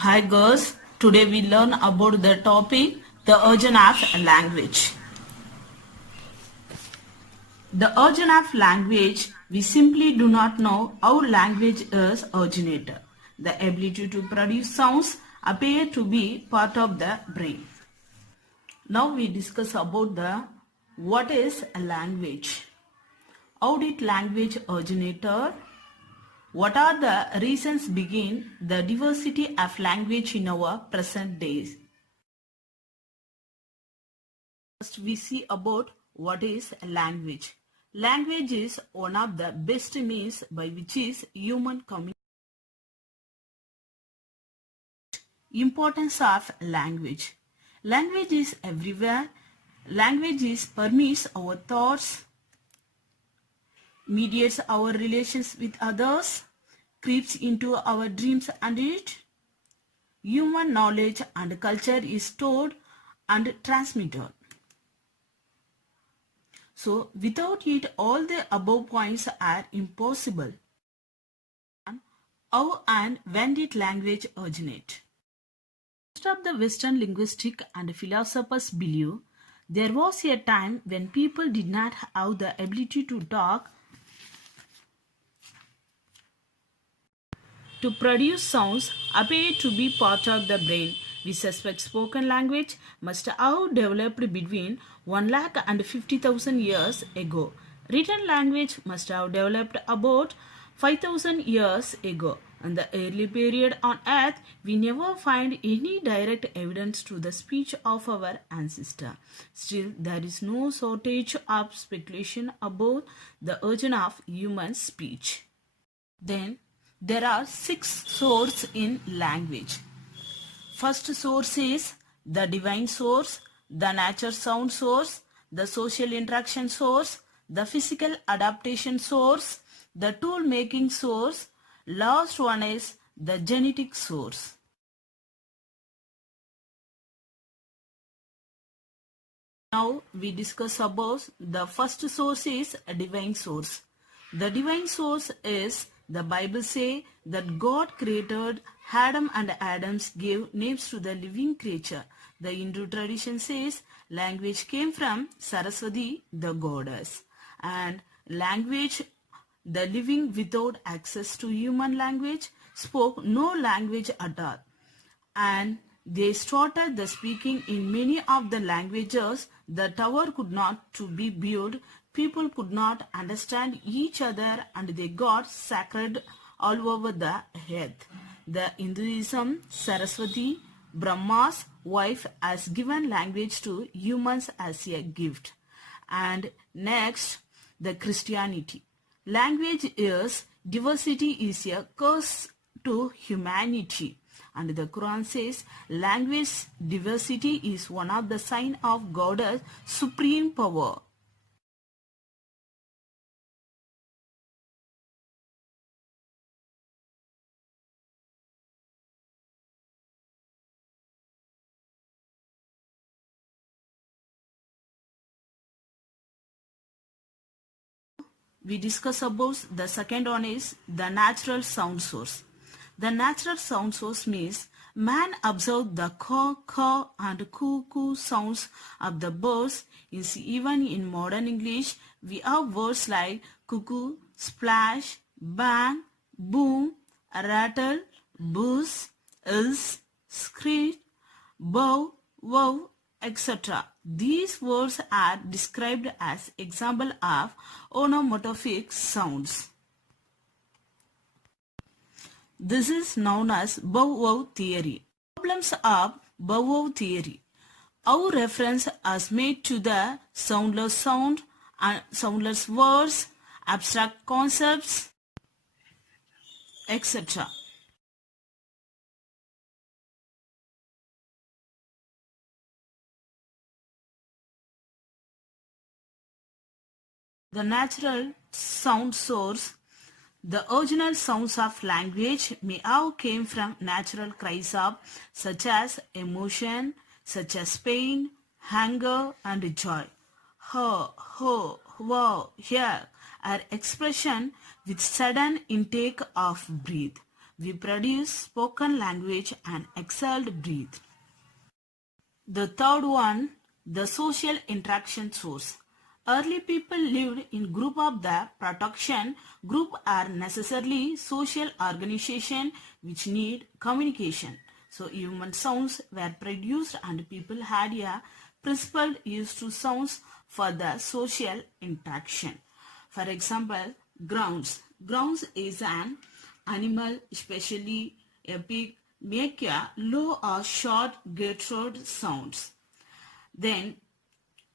Hi girls, today we learn about the topic the origin of language. The origin of language, we simply do not know how language is originated. The ability to produce sounds appear to be part of the brain. Now we discuss about the what is a language. How did language originated? What are the reasons begin the diversity of language in our present days? First, we see about what is language. Language is one of the best means by which is human communication. Importance of language. Language is everywhere. Language is permits our thoughts, mediates our relations with others, creeps into our dreams and it. Human knowledge and culture is stored and transmitted. So, without it, all the above points are impossible. How and when did language originate? Most of the Western linguistic and philosophers believe there was a time when people did not have the ability to talk, to produce sounds appear to be part of the brain. We suspect spoken language must have developed between 1,50,000 years ago. Written language must have developed about 5,000 years ago. In the early period on earth, we never find any direct evidence to the speech of our ancestor. Still, there is no shortage of speculation about the origin of human speech. Then, there are 6 sources in language. First source is the divine source, the nature sound source, the social interaction source, the physical adaptation source, the tool making source. Last one is the genetic source. Now we discuss about the first source is a divine source. The divine source is the Bible say that God created Adam and Adams gave names to the living creature. The Hindu tradition says language came from Saraswati, the goddess. And language, the living without access to human language, spoke no language at all. And they started the speaking in many of the languages. The tower could not to be built. People could not understand each other and they got sacred all over the earth. The Hinduism, Saraswati, Brahma's wife, has given language to humans as a gift. And next, the Christianity. Language is diversity is a curse to humanity. And the Quran says language diversity is one of the sign of God's supreme power. We discuss about the second one is the natural sound source. The natural sound source means man observed the caw and coo sounds of the birds. Even in modern English, we have words like cuckoo, splash, bang, boom, rattle, buzz, screech, bow, wow, etc. These words are described as example of onomatopoeic sounds. This is known as bow-wow theory. Problems of bow-wow theory. Our reference is made to the soundless sound and soundless words, abstract concepts, etc. The natural sound source. The original sounds of language may have came from natural cries of such as emotion, such as pain, anger and joy. Ho, ho, wow, here are expression with sudden intake of breath. We produce spoken language and exhaled breath. The third one, the social interaction source. Early people lived in group of the protection. Group are necessarily social organization which need communication. So human sounds were produced and people had a principled use to sounds for the social interaction. For example, grounds. Grounds is an animal, especially a pig, make a low or short guttural sounds. Then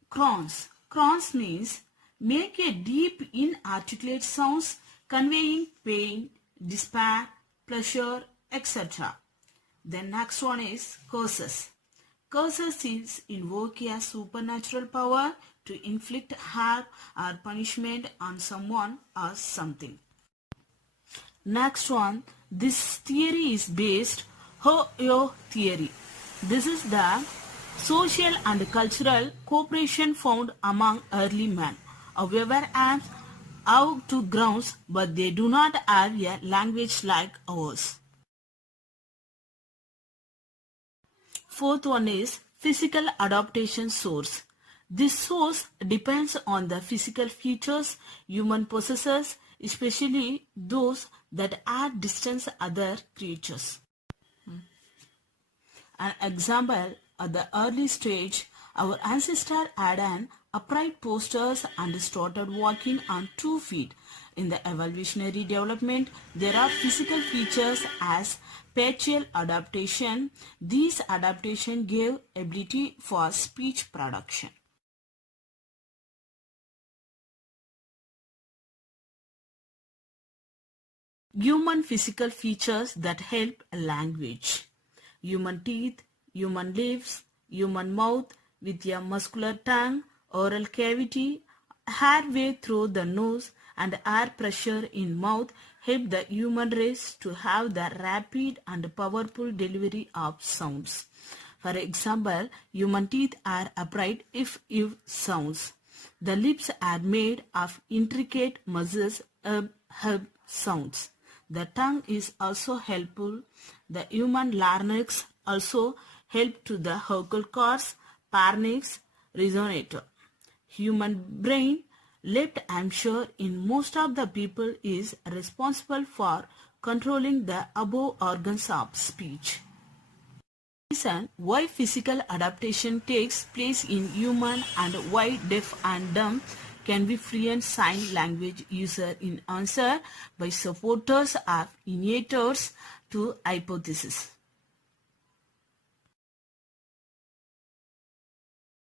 crons. Crons means make a deep inarticulate sounds conveying pain, despair, pleasure, etc. Then next one is curses. Curses is invoke a supernatural power to inflict harm or punishment on someone or something. Next one, this theory is based Hoyo theory. This is the social and cultural cooperation found among early men. However, ants have two grounds, but they do not have a language like ours. Fourth one is physical adaptation source. This source depends on the physical features human possesses, especially those that outdistance other creatures. An example, at the early stage, our ancestor had an upright postures and started walking on 2 feet. In the evolutionary development, there are physical features as spatial adaptation. These adaptation gave ability for speech production. Human physical features that help language. Human teeth, human lips, human mouth with a muscular tongue, oral cavity, airway through the nose and air pressure in mouth help the human race to have the rapid and powerful delivery of sounds. For example, human teeth are upright if sounds. The lips are made of intricate muscles sounds. The tongue is also helpful. The human larynx also help to the vocal cords, pharynx, resonator. Human brain, left hemisphere in most of the people is responsible for controlling the above organs of speech. Reason why physical adaptation takes place in human and why deaf and dumb can be fluent sign language user in answer by supporters of initiators to hypothesis.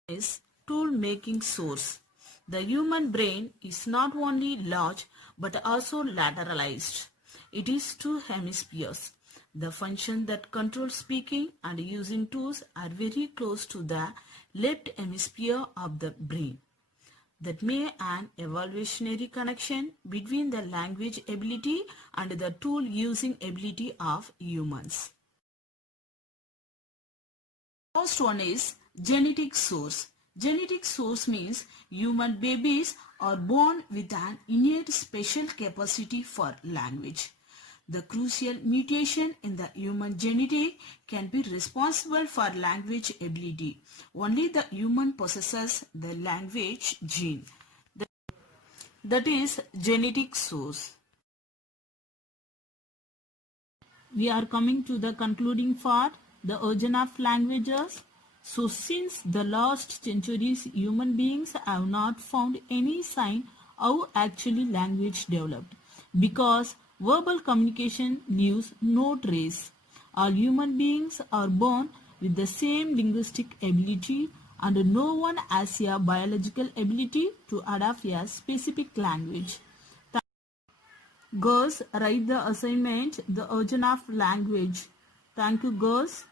Is tool making source. The human brain is not only large but also lateralized. It is 2 hemispheres. The function that controls speaking and using tools are very close to the left hemisphere of the brain. That may an evolutionary connection between the language ability and the tool using ability of humans. First one is genetic source. Genetic source means human babies are born with an innate special capacity for language. The crucial mutation in the human genetic can be responsible for language ability. Only the human possesses the language gene. That is genetic source. We are coming to the concluding part, the origin of languages. So since the last centuries, human beings have not found any sign how actually language developed, because verbal communication leaves no trace. All human beings are born with the same linguistic ability and no one has a biological ability to adapt a specific language. Girls, write the assignment, the origin of language. Thank you, girls.